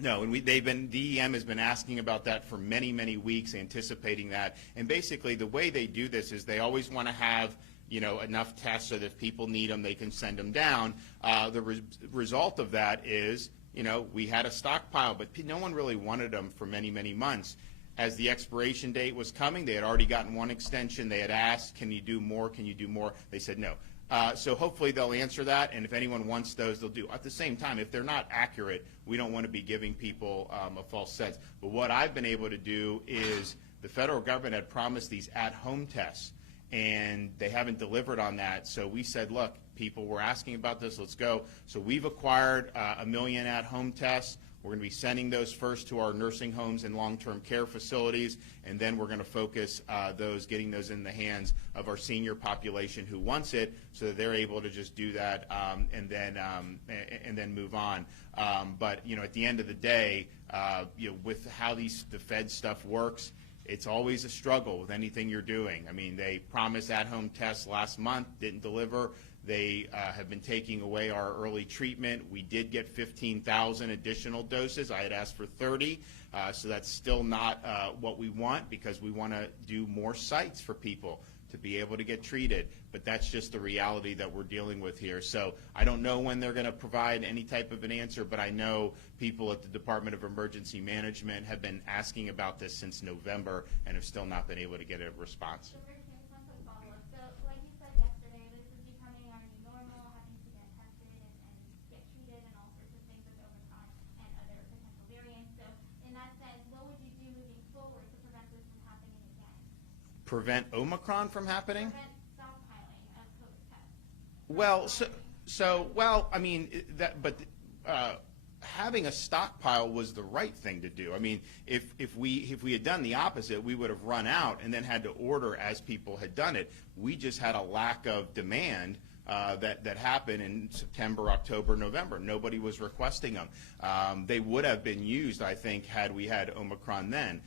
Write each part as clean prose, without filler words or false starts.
No, and DEM has been asking about that for many, many weeks, anticipating that. And basically the way they do this is they always want to have enough tests so that if people need them, they can send them down. The result of that is, we had a stockpile, but no one really wanted them for many, many months. As the expiration date was coming, they had already gotten one extension. They had asked, can you do more? Can you do more? They said no. So hopefully they'll answer that, and if anyone wants those, they'll do. At the same time, if they're not accurate, we don't want to be giving people a false sense. But what I've been able to do is the federal government had promised these at-home tests, and they haven't delivered on that. So we said, look, people were asking about this, let's go. So we've acquired 1 million at-home tests. We're going to be sending those first to our nursing homes and long-term care facilities, and then we're going to focus getting those in the hands of our senior population who wants it, so that they're able to just do that and then move on. But at the end of the day, with how the Fed stuff works, it's always a struggle with anything you're doing. I mean, they promised at-home tests last month, didn't deliver. They have been taking away our early treatment. We did get 15,000 additional doses. I had asked for 30, so that's still not what we want, because we want to do more sites for people to be able to get treated. But that's just the reality that we're dealing with here. So I don't know when they're going to provide any type of an answer, but I know people at the Department of Emergency Management have been asking about this since November and have still not been able to get a response. Prevent Omicron from happening? Prevent stockpiling of COVID tests. Well, I mean, having a stockpile was the right thing to do. I mean, if we had done the opposite, we would have run out and then had to order as people had done it. We just had a lack of demand that happened in September, October, November. Nobody was requesting them. They would have been used, I think, had we had Omicron then.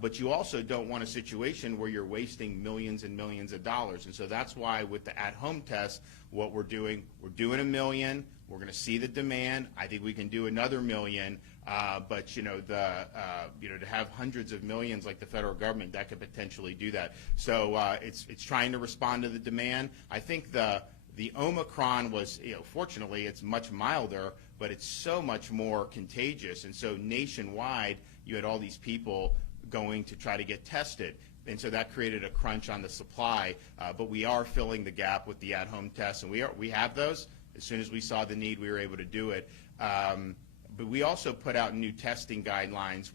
But you also don't want a situation where you're wasting millions and millions of dollars. And so that's why with the at-home test, what we're doing 1 million. We're going to see the demand. I think we can do another 1 million. But to have hundreds of millions like the federal government, that could potentially do that. So it's trying to respond to the demand. I think the Omicron was, fortunately, it's much milder, but it's so much more contagious. And so nationwide, you had all these people going to try to get tested. And so that created a crunch on the supply. But we are filling the gap with the at-home tests, and we have those. As soon as we saw the need, we were able to do it. But we also put out new testing guidelines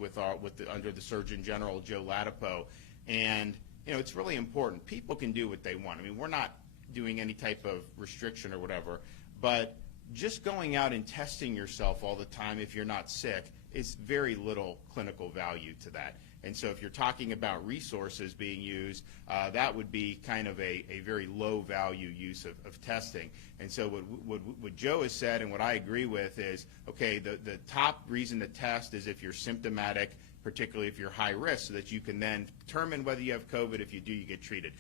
under the Surgeon General, Joe Latipo. And, it's really important. People can do what they want. I mean, we're not doing any type of restriction or whatever, but just going out and testing yourself all the time if you're not sick is very little clinical value to that. And so if you're talking about resources being used, that would be kind of a very low value use of testing. And so what Joe has said, and what I agree with, is, okay, the top reason to test is if you're symptomatic, particularly if you're high risk, so that you can then determine whether you have COVID. If you do, you get treated.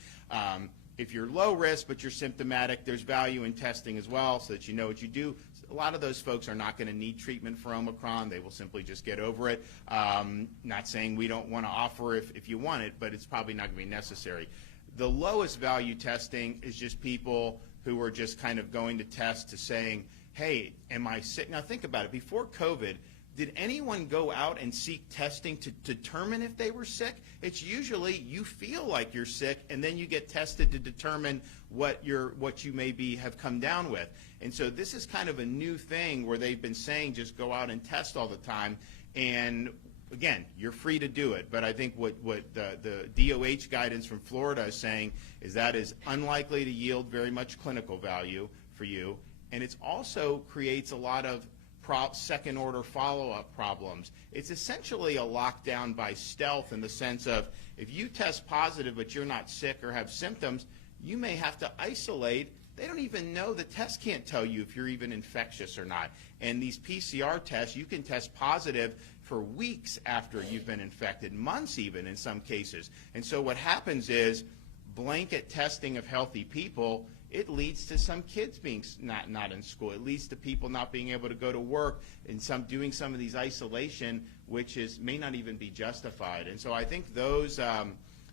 If you're low risk but you're symptomatic, there's value in testing as well, so that you know what you do. A lot of those folks are not going to need treatment for Omicron. They will simply just get over it. Not saying we don't want to offer if you want it, but it's probably not going to be necessary. The lowest value testing is just people who are just kind of going to test to saying, hey, am I sick? Now think about it. Before COVID, did anyone go out and seek testing to determine if they were sick? It's usually you feel like you're sick, and then you get tested to determine what you maybe have come down with. And so this is kind of a new thing where they've been saying just go out and test all the time. And again, you're free to do it. But I think what the DOH guidance from Florida is saying is that is unlikely to yield very much clinical value for you. And it also creates a lot of second-order follow-up problems. It's essentially a lockdown by stealth in the sense of if you test positive but you're not sick or have symptoms, you may have to isolate. They don't even know. The test can't tell you if you're even infectious or not. And these PCR tests, you can test positive for weeks after you've been infected, months even in some cases. And so what happens is blanket testing of healthy people it leads to some kids being not in school. It leads to people not being able to go to work and doing some of these isolation, which may not even be justified. And so I think those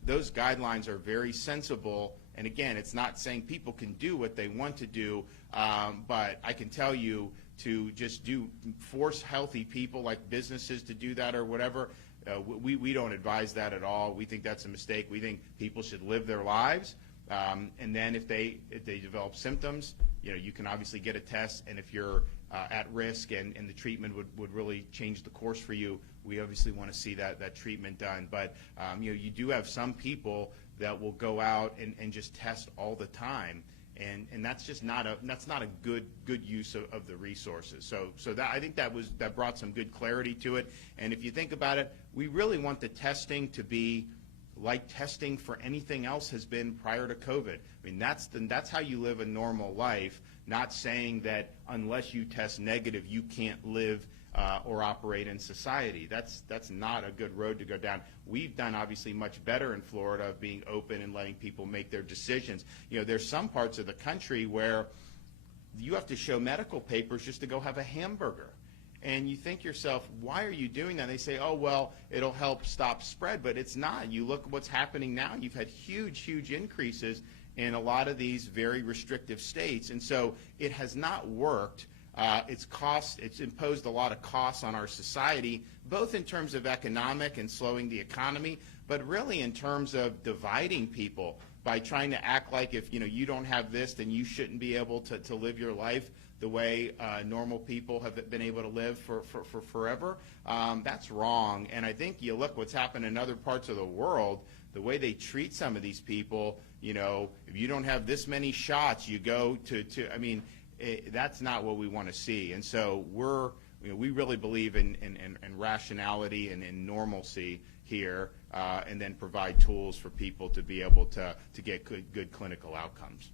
guidelines are very sensible. And again, it's not saying people can do what they want to do, but I can tell you to just force healthy people like businesses to do that or whatever. We don't advise that at all. We think that's a mistake. We think people should live their lives, and then if they develop symptoms, you can obviously get a test, and if you're at risk and the treatment would really change the course for you, we obviously want to see that treatment done. But you do have some people that will go out and just test all the time. And that's just not a good use of the resources. So that, I think that brought some good clarity to it. And if you think about it, we really want the testing to be like testing for anything else has been prior to COVID. I mean, that's how you live a normal life. Not saying that unless you test negative, you can't live or operate in society. That's not a good road to go down. We've done obviously much better in Florida of being open and letting people make their decisions. There's some parts of the country where you have to show medical papers just to go have a hamburger. And you think yourself, why are you doing that? They say, oh, well, it'll help stop spread, but it's not. You look at what's happening now, and you've had huge increases in a lot of these very restrictive states. And so it has not worked. It's imposed a lot of costs on our society, both in terms of economic and slowing the economy, but really in terms of dividing people by trying to act like if you don't have this, then you shouldn't be able to live your life the way normal people have been able to live for forever. That's wrong. And I think you look what's happened in other parts of the world, the way they treat some of these people, if you don't have this many shots, you go I mean, that's not what we want to see. And so we really believe in rationality and in normalcy here, and then provide tools for people to be able to get good clinical outcomes.